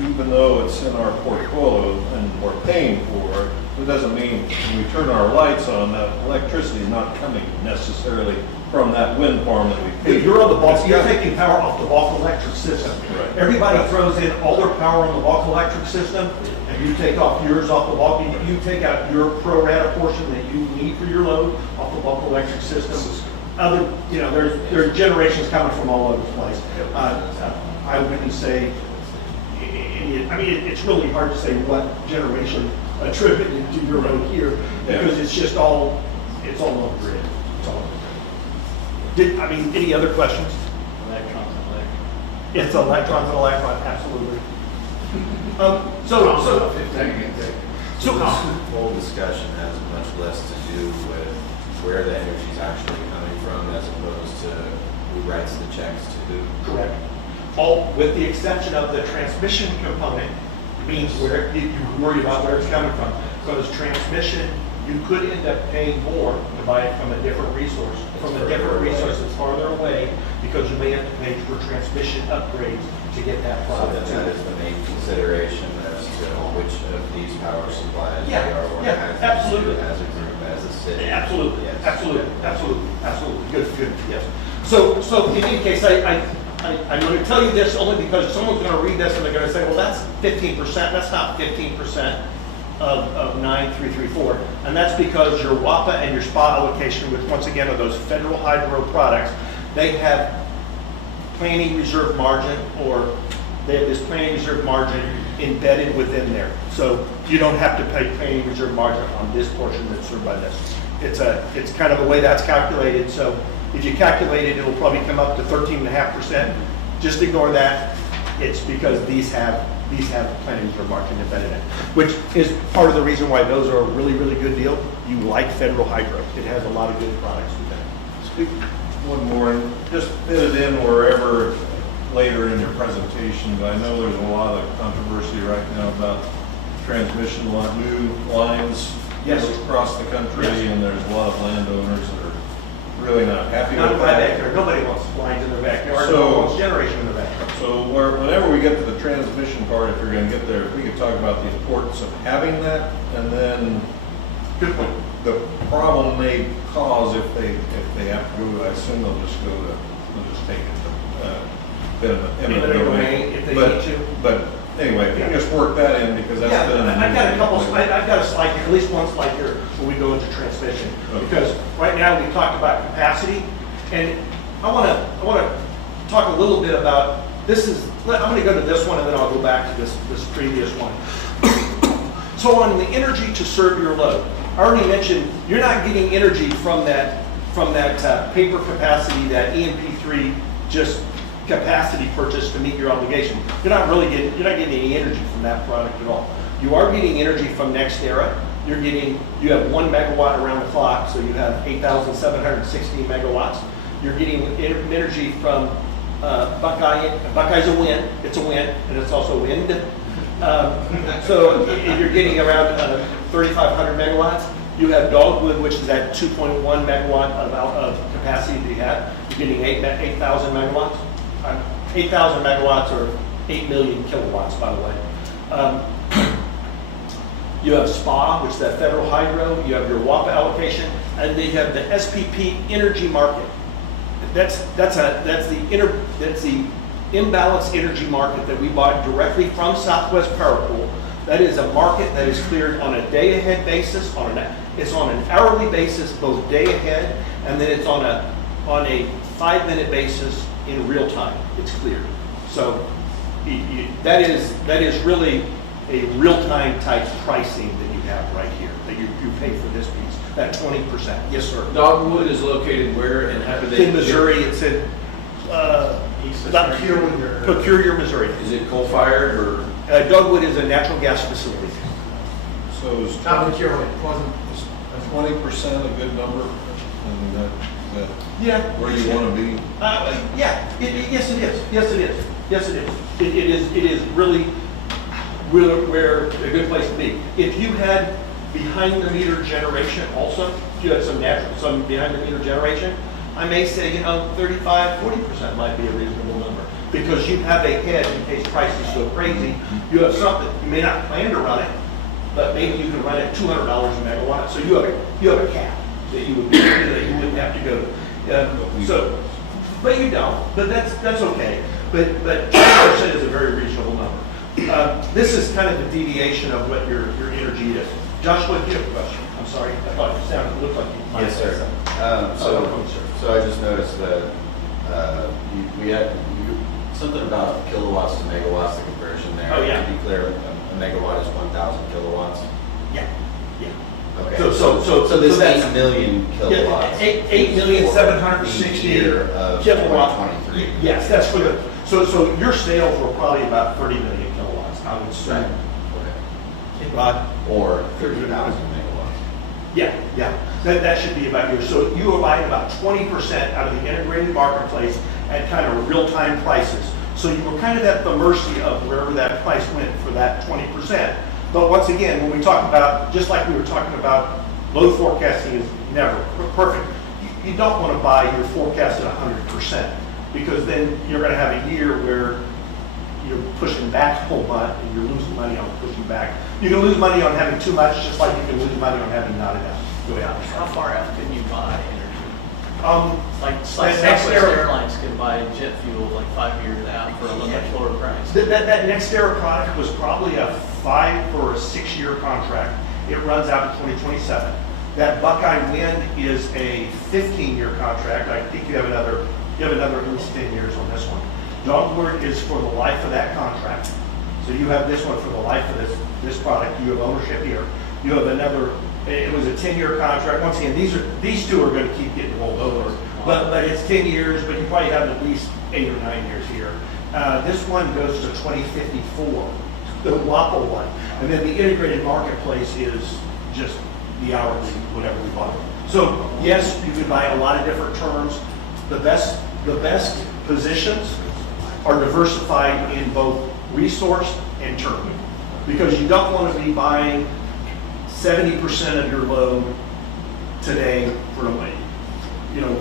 even though it's in our portfolio and we're paying for it, it doesn't mean when we turn our lights on, that electricity is not coming necessarily from that wind farm that we paid. If you're on the bulk, It's you're got- taking power off the bulk electric system. Right. Everybody throws in all their power on the bulk electric system, and you take off yours off the bulk, you take out your pro rata portion that you need for your load off the bulk electric system. Other, you know, there are generations coming from all over the place. I wouldn't say, I mean, it's really hard to say what generation attributed to your load here, because it's just all, it's all on the grid. It's all on the grid. I mean, any other questions? Electrons and electrons. It's electrons and electrons, absolutely. So, This whole discussion has much less to do with where the energy is actually coming from as opposed to who writes the checks to who. correct. All, with the exception of the transmission component, means where, you worry about where it's coming from. Because transmission, you could end up paying more to buy it from a different resource, that's farther away, because you may have to pay for transmission upgrades to get that So product. then that is the main consideration as to which of these power supplies we Yeah, are yeah, organizing absolutely. to as a group, as a city. Absolutely, Yes. absolutely, good, yes. So in any case, I'm going to tell you this only because someone's going to read this and they're going to say, well, that's 15%, that's not 15% of 9334. And that's because your WAPA and your SPA allocation, which once again are those federal hydro products, they have planning reserve margin, or they have this planning reserve margin embedded within there. So you don't have to pay planning reserve margin on this portion that's served by this. It's kind of the way that's calculated. So if you calculate it, it'll probably come up to 13.5%. Just ignore that. It's because these have planning reserve margin embedded in it, which is part of the reason why those are a really, really good deal. You like federal hydro. It has a lot of good products within it. Speak one more, and just fit it in wherever later in your presentation, but I know there's a lot of controversy right now about transmission new lines Yes. across the country, Yes. and there's a lot of landowners that are really not happy Not with in my that. backyard. Nobody wants lines in their backyard. So- No one wants generation in their backyard. So whenever we get to the transmission part, if you're gonna get there, if we could talk about the importance of having that, and then Good point. the problem may cause if they have to go, I assume they'll just take it to, Eminent domain, if they But- need to. But anyway, if you can just work that in, because that's Yeah, been. I've got a couple, I've got a slide here, at least one slide here, where we go into transmission. Okay. Because right now, we talked about capacity, and I wanna talk a little bit about, I'm gonna go to this one, and then I'll go back to this previous one. So on the energy to serve your load, I already mentioned, you're not getting energy from that paper capacity, that EMP3 just capacity purchase to meet your obligation. You're not getting any energy from that product at all. You are getting energy from NextEra. You have 1 megawatt around the clock, so you have 8,760 megawatts. You're getting energy from Buckeye. Buckeye's a wind. It's a wind, and it's also wind. So you're getting around 3,500 megawatts. You have Dogwood, which is at 2.1 megawatt of capacity that you have. You're getting 8,000 megawatts. 8,000 megawatts or 8 million kilowatts, by the way. You have SPA, which is that federal hydro. You have your WAPA allocation, and then you have the SPP energy market. That's the imbalanced energy market that we bought directly from Southwest Power Pool. That is a market that is cleared on a day-ahead basis. It's on an hourly basis, both day ahead, and then it's on a 5-minute basis in real time. It's cleared. So that is really a real-time type pricing that you have right here, that you pay for this piece, that 20%. Yes, sir. Dogwood is located where and how do they? In Missouri, it's in Procure, Missouri. Is it coal-fired or? Dogwood is a natural gas facility. So is Not McEwen, it wasn't. 20% a good number? And that Yeah. where you wanna be? Yeah, yes it is. Yes it is. Yes it is. It is really where a good place to be. If you had behind the meter generation also, if you had some behind the meter generation, I may say, 35, 40% might be a reasonable number. because you have a hedge in case prices go crazy. You have something, you may not plan to run it, but maybe you can run it $200 a megawatt, so you have a cap that you wouldn't have to go to. So, but you don't, but that's okay. But 20% is a very reasonable number. This is kind of the deviation of what your energy is. Joshua, do you have a question? I'm sorry, I thought it looked like you might Yes, have sir. said something. So I just noticed that we had something about kilowatts to megawatts, the conversion there. Oh, yeah. To be clear, a megawatt is 1,000 kilowatts. Yeah, yeah. Okay. So this that's 8 million kilowatts. 8,760,000 year of kilowatt. 2023. Yes, that's for the, so your sales were probably about 30 million kilowatts, I would say. Okay. Rod? Or 30,000 megawatts. Yeah. That should be about yours. So you are buying about 20% out of the integrated marketplace at kind of real-time prices. So you were kind of at the mercy of wherever that price went for that 20%. But once again, when we talk about, just like we were talking about, load forecasting is never perfect. You don't want to buy your forecast at 100% because then you're going to have a year where you're pushing back a whole bunch and you're losing money on pushing back. You can lose money on having too much, just like you can lose money on having not enough. Go ahead. How far out can you buy energy? Like Next Southwest era- Airlines can buy jet fuel like 5 years out for a much lower price. That next era product was probably a 5 or a 6 year contract. It runs out in 2027. That Buckeye Wind is a 15-year contract. I think you have another at least 10 years on this one. Dogwood is for the life of that contract. So you have this one for the life of this product. You have ownership here. You have another, it was a 10-year contract. Once again, these two are going to keep getting rolled over. But it's 10 years, but you probably have at least 8 or 9 years here. This one goes to 2054, the WAPA one. And then the integrated marketplace is just the hourly, whatever we bought. So yes, you can buy a lot of different terms. The best positions are diversified in both resource and term. Because you don't want to be buying 70% of your load today for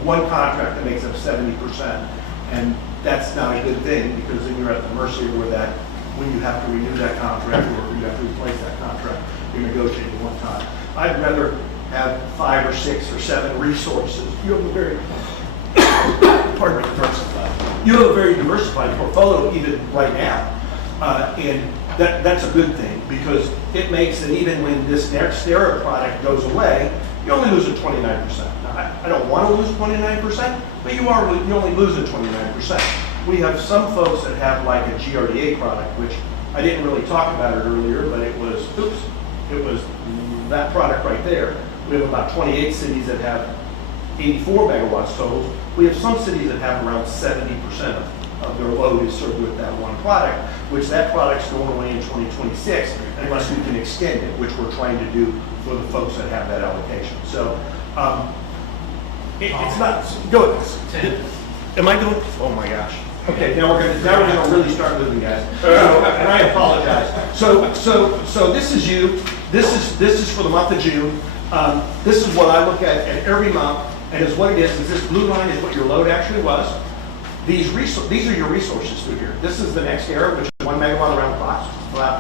one contract that makes up 70%. And that's not a good thing because then you're at the mercy of when you have to renew that contract or you have to replace that contract, you're negotiating one time. I'd rather have 5 or 6 or 7 resources. You have a very diversified. You have a very diversified portfolio even right now. And that's a good thing because it makes it even when this next era product goes away, you're only losing 29%. Now, I don't want to lose 29%, but you're only losing 29%. We have some folks that have like a GRDA product, which I didn't really talk about it earlier, but it was that product right there. We have about 28 cities that have 84 megawatts total. We have some cities that have around 70% of their load is served with that one product, which that product's going away in 2026 unless we can extend it, which we're trying to do for the folks that have that allocation. So it's not, go ahead. Am I doing? Oh my gosh. Okay, now we're gonna really start moving, guys. And I apologize. So this is you. This is for the month of June. This is what I look at every month, and is what it is this blue line is what your load actually was. These are your resources through here. This is the next era, which is 1 megawatt around clock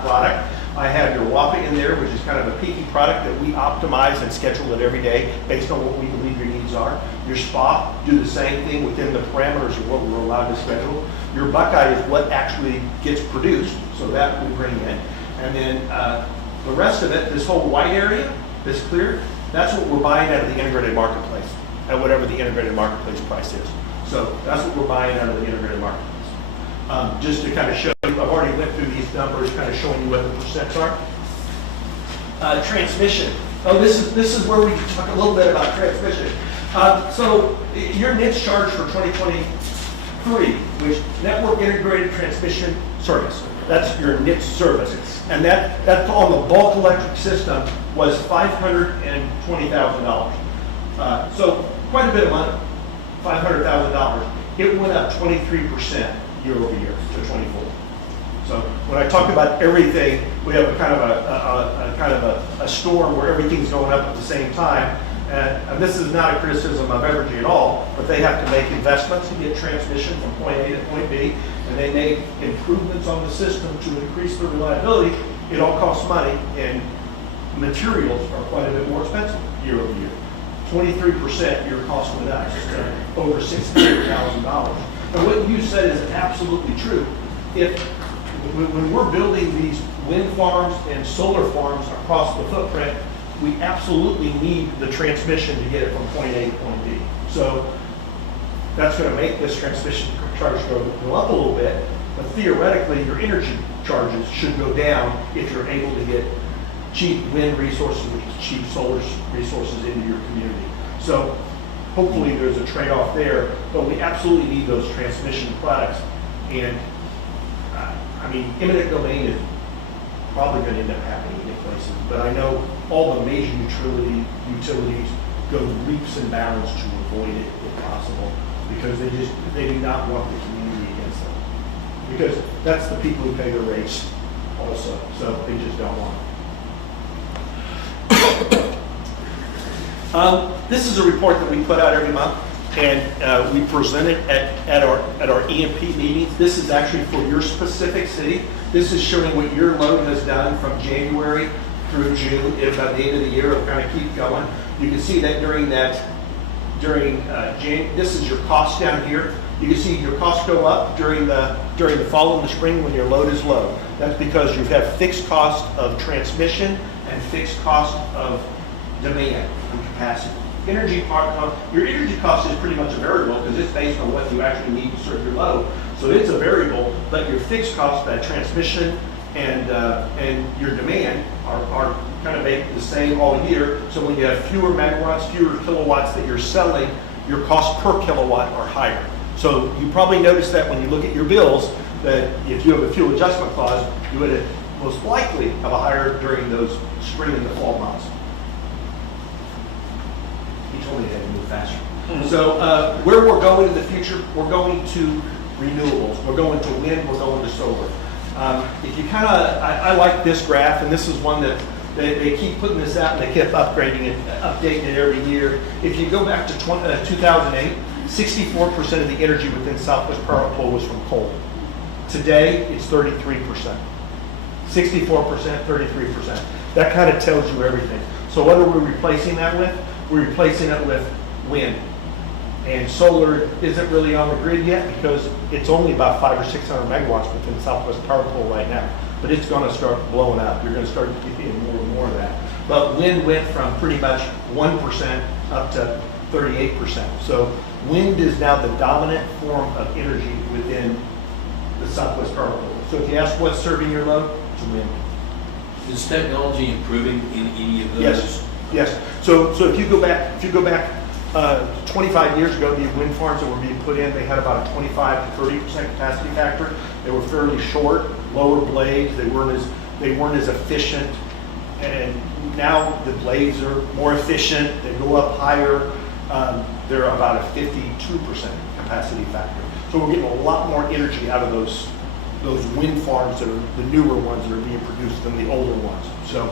product. I have your WAPA in there, which is kind of a peaky product that we optimize and schedule it every day based on what we believe your needs are. Your SPA, do the same thing within the parameters of what we're allowed to schedule. Your Buckeye is what actually gets produced, so that we bring in. And then the rest of it, this whole white area, this clear, that's what we're buying out of the integrated marketplace, at whatever the integrated marketplace price is. So that's what we're buying out of the integrated marketplace. Just to kind of show you, I've already went through these numbers, kind of showing you what the percents are. Transmission. Oh, this is where we talk a little bit about transmission. So your NITS charge for 2023, which Network Integrated Transmission Service, that's your NITS service. And that on the bulk electric system was $520,000. So quite a bit of money, $500,000. It went up 23% year over year to 24. So when I talk about everything, we have a kind of a storm where everything's going up at the same time. And this is not a criticism of Evergy at all, but they have to make investments to get transmission from point A to point B, and they make improvements on the system to increase the reliability. It all costs money, and materials are quite a bit more expensive year over year. 23% your cost went up to over $600,000. And what you said is absolutely true. When we're building these wind farms and solar farms across the footprint, we absolutely need the transmission to get it from point A to point B. So that's going to make this transmission charge go up a little bit, but theoretically your energy charges should go down if you're able to get cheap wind resources and cheap solar resources into your community. So hopefully there's a trade-off there, but we absolutely need those transmission products. And I mean, eminent domain is probably going to end up happening in places, but I know all the major utilities go leaps and bounds to avoid it if possible, because they do not want the community against them. Because that's the people who pay the rates also, so they just don't want it. This is a report that we put out every month, and we present it at our EMP meetings. This is actually for your specific city. This is showing what your load has done from January through June. If by the end of the year, it'll kind of keep going. You can see that during this is your cost down here. You can see your costs go up during the fall and the spring when your load is low. That's because you have fixed cost of transmission and fixed cost of demand and capacity. Your energy cost is pretty much a variable because it's based on what you actually need to serve your load. So it's a variable, but your fixed cost, that transmission and your demand are kind of the same all year. So when you have fewer megawatts, fewer kilowatts that you're selling, your cost per kilowatt are higher. So you probably noticed that when you look at your bills, that if you have a fuel adjustment clause, you would most likely have a higher during those spring and the fall months. He told me they had to move faster. So where we're going in the future, we're going to renewables. We're going to wind, we're going to solar. If you I like this graph, and this is one that they keep putting this out and they kept upgrading it, updating it every year. If you go back to 2008, 64% of the energy within Southwest Power Pool was from coal. Today, it's 33%. 64%, 33%. That kind of tells you everything. So what are we replacing that with? We're replacing it with wind. And solar isn't really on the grid yet because it's only about 500 or 600 megawatts within Southwest Power Pool right now. But it's going to start blowing up. You're going to start getting more and more of that. But wind went from pretty much 1% up to 38%. So wind is now the dominant form of energy within the Southwest Power Pool. So if you ask what's serving your load, it's wind. Is technology improving in any of those? Yes. So if you go back 25 years ago, these wind farms that were being put in, they had about a 25 to 30% capacity factor. They were fairly short, lower blades. They weren't as efficient. And now the blades are more efficient. They go up higher. They're about a 52% capacity factor. So we're getting a lot more energy out of those wind farms that are the newer ones that are being produced than the older ones. So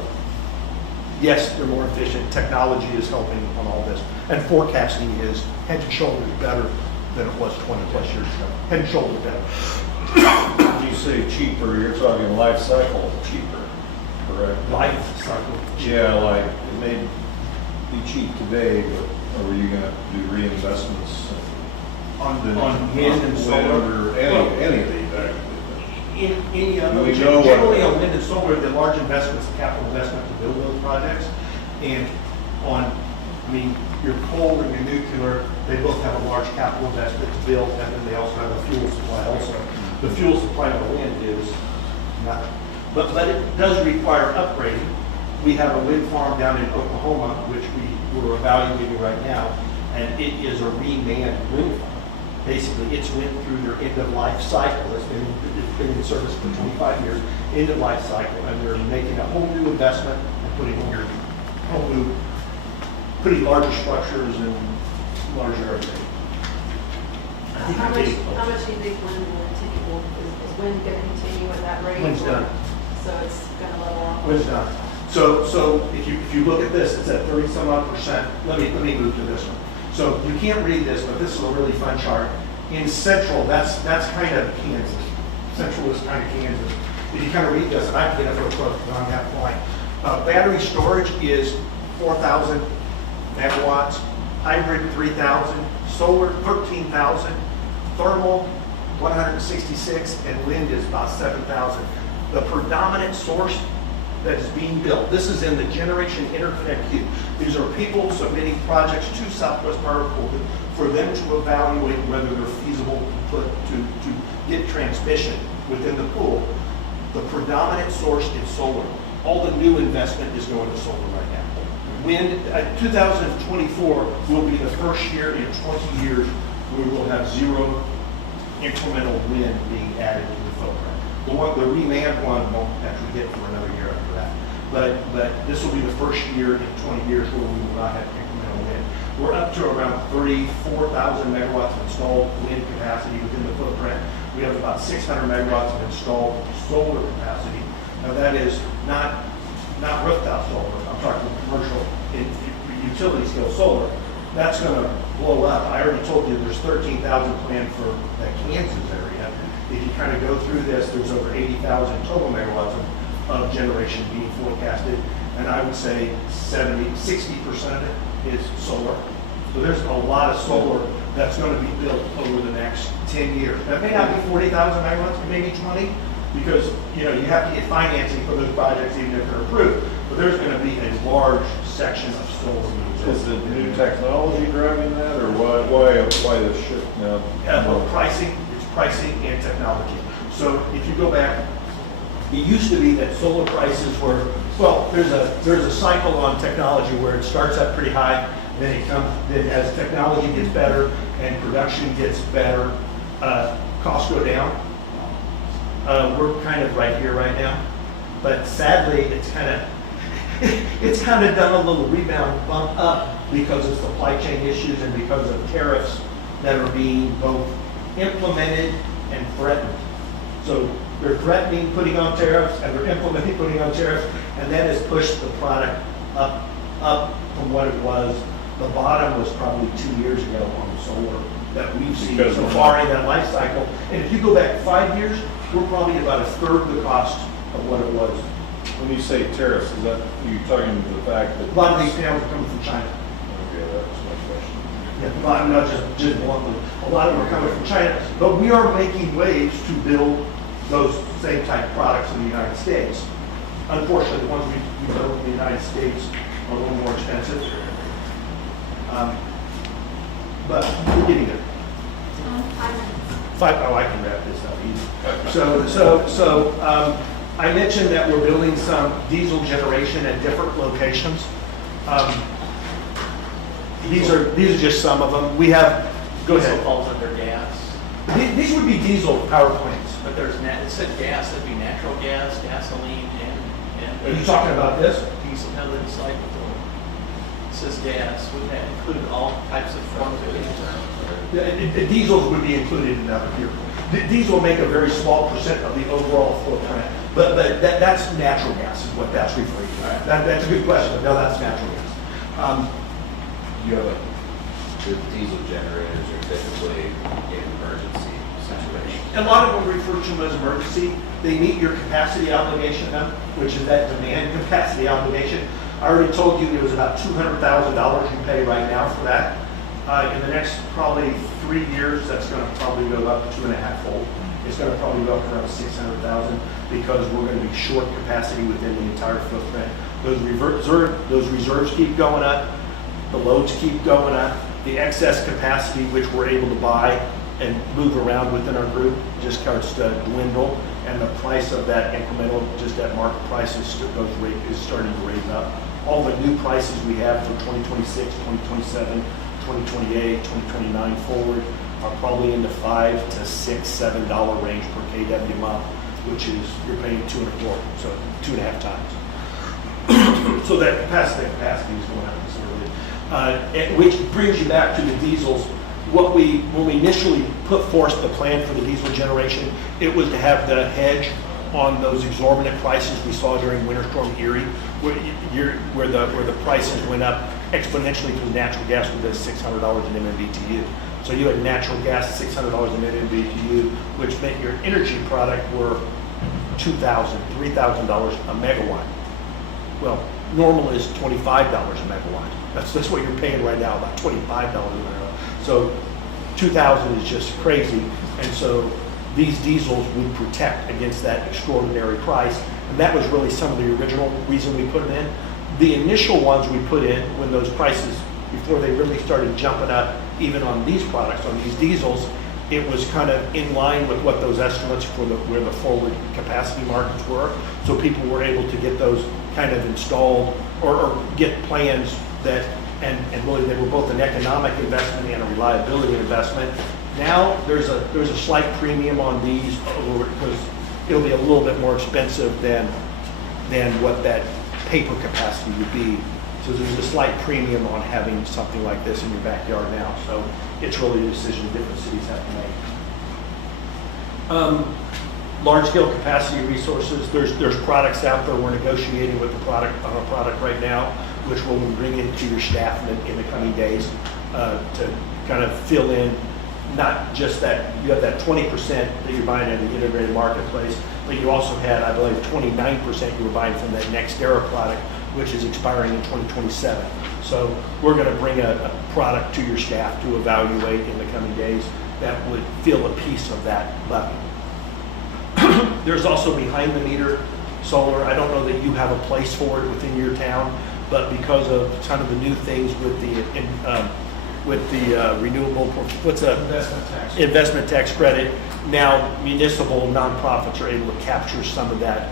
yes, they're more efficient. Technology is helping on all this. And forecasting is head and shoulders better than it was 20 plus years ago. Head and shoulders better. When you say cheaper, you're talking life cycle cheaper, correct? Life cycle. Yeah, like it may be cheap today, but are you going to do reinvestments On wind and solar. or any of these? Actually? Any of them. We know what- Generally on wind and solar, the large investments, capital investment to build those projects. And your coal and your nuclear, they both have a large capital investment to build, and then they also have a fuel supply also. The fuel supply of the wind is not, but it does require upgrading. We have a wind farm down in Oklahoma, which we're evaluating right now, and it is a remanned wind farm. Basically, it's went through their end-of-life cycle. It's been in service for 25 years, end-of-life cycle, and they're making a whole new investment and putting larger structures and larger everything. How much do you think wind will continue? Is wind going to continue at that rate? Wind's done. So it's going to level off? Wind's done. So if you look at this, it's at 30 some odd percent. Let me move to this one. So you can't read this, but this is a really fun chart. In central, that's kind of Kansas. Central is kind of Kansas. If you kind of read this, and I can get up real close because I'm half blind. Battery storage is 4,000 megawatts, hybrid 3,000, solar 13,000, thermal 166, and wind is about 7,000. The predominant source that is being built, this is in the generation interconnect queue. These are people submitting projects to Southwest Power Pool for them to evaluate whether they're feasible to get transmission within the pool. The predominant source is solar. All the new investment is going to solar right now. Wind, 2024 will be the first year in 20 years we will have zero incremental wind being added to the footprint. The reman one won't actually get for another year after that. But this will be the first year in 20 years where we will not have incremental wind. We're up to around 34,000 megawatts of installed wind capacity within the footprint. We have about 600 megawatts of installed solar capacity. Now that is not rooftop solar. I'm talking commercial utility scale solar. That's going to blow up. I already told you there's 13,000 planned for the Kansas area. If you kind of go through this, there's over 80,000 total megawatts of generation being forecasted. And I would say 60% of it is solar. So there's a lot of solar that's going to be built over the next 10 years. That may not be 40,000 megawatts, maybe 20, because you have to get financing for those projects even if they're approved. But there's going to be a large section of solar being built. Is it new technology driving that, or why the shift now? Well, pricing, it's pricing and technology. So if you go back, it used to be that solar prices were, well, there's a cycle on technology where it starts up pretty high, then as technology gets better and production gets better, costs go down. We're kind of right here right now, but sadly, it's kind of done a little rebound bump up because of supply chain issues and because of tariffs that are being both implemented and threatened. So they're threatening putting on tariffs and they're implementing putting on tariffs, and that has pushed the product up from what it was. The bottom was probably 2 years ago on the solar that we've seen so far in that life cycle. And if you go back 5 years, we're probably about a third the cost of what it was. When you say tariffs, is that you talking the fact that A lot of these panels are coming from China. Okay, that was my question. Yeah, well, I'm not just bluntly. A lot of them are coming from China, but we are making waves to build those same type of products in the United States. Unfortunately, the ones we build in the United States are a little more expensive. But we're getting there. I can wrap this up easy. So I mentioned that we're building some diesel generation at different locations. These are just some of them. We have, go Diesel ahead. falls under gas, These would be diesel power plants. but it said gas, that'd be natural gas, gasoline, Are and you talking about this? diesel, no, it's like, it says gas, would that include all types of forms of diesel? The diesels would be included in that here. Diesel make a very small percent of the overall footprint, but that's natural gas is what that's referring to. Right. That's a good question. No, that's natural gas. You have the diesel generators are typically in emergency situations. A lot of them refer to them as emergency. They meet your capacity obligation now, which is that demand capacity obligation. I already told you there was about $200,000 you pay right now for that. In the next probably 3 years, that's going to probably go up 2.5-fold. It's going to probably go up around 600,000 because we're going to be short capacity within the entire footprint. Those reserves keep going up. The loads keep going up. The excess capacity which we're able to buy and move around within our group just starts to dwindle, and the price of that incremental, just at market prices, is starting to raise up. All the new prices we have for 2026, 2027, 2028, 2029 forward are probably in the $5 to $6, $7 range per kW month, which is, you're paying 2 and a quarter, so 2.5 times. So that capacity is going up considerably. Which brings you back to the diesels. When we initially put forth the plan for the diesel generation, it was to have the hedge on those exorbitant prices we saw during Winter Storm Erie, where the prices went up exponentially because natural gas was at $600 an MMBTU. So you had natural gas at $600 an MMBTU, which meant your energy product were $2,000, $3,000 a megawatt. Well, normal is $25 a megawatt. That's what you're paying right now, about $25 a megawatt. So 2,000 is just crazy. And so these diesels would protect against that extraordinary price. And that was really some of the original reason we put them in. The initial ones we put in when those prices, before they really started jumping up, even on these products, on these diesels, it was kind of in line with what those estimates for where the forward capacity markets were. So people were able to get those kind of installed or get plans that, and really they were both an economic investment and a reliability investment. Now there's a slight premium on these because it'll be a little bit more expensive than what that paper capacity would be. So there's a slight premium on having something like this in your backyard now. So it's really a decision different cities have to make. Large-scale capacity resources, there's products out there. We're negotiating with the product on a product right now, which we'll bring into your staff in the coming days to kind of fill in not just that you have that 20% that you're buying in the integrated marketplace, but you also had, I believe, 29% you were buying from that NextEra product, which is expiring in 2027. So we're going to bring a product to your staff to evaluate in the coming days that would fill a piece of that levy. There's also behind the meter solar. I don't know that you have a place for it within your town, but because of kind of the new things with the renewable, investment tax credit, now municipal nonprofits are able to capture some of that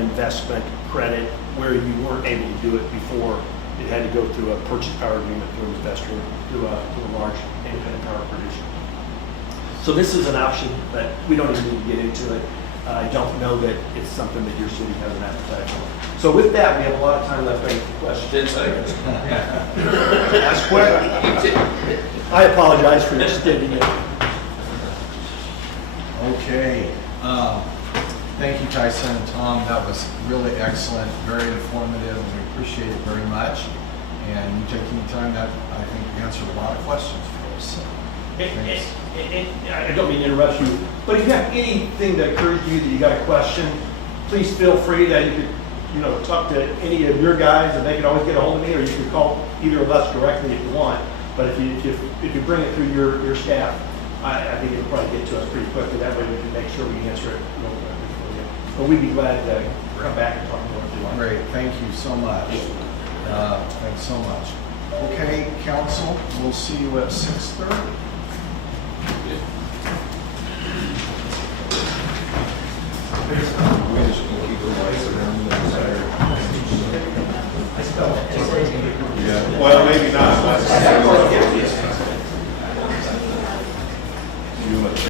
investment credit where you weren't able to do it before. It had to go through a purchase power agreement through an investor, through a large independent power producer. So this is an option, but we don't even need to get into it. I don't know that it's something that your city has an appetite for. So with that, we have a lot of time left for questions. 10 seconds. Ask questions. I apologize for extending it. Okay. Thank you, Tyson and Tom. That was really excellent, very informative, and we appreciate it very much. And you taking the time, that I think answered a lot of questions for us. So, thanks. I don't mean to interrupt you, but if you have anything that occurs to you that you got a question, please feel free that you could, talk to any of your guys, and they can always get a hold of me, or you can call either of us directly if you want. But if you bring it through your staff, I think it'll probably get to us pretty quickly. That way we can make sure we answer it real quickly for you. But we'd be glad to come back and talk more if you want. Great, thank you so much. Thanks so much. Okay, council, we'll see you at 6:30. Well, maybe not.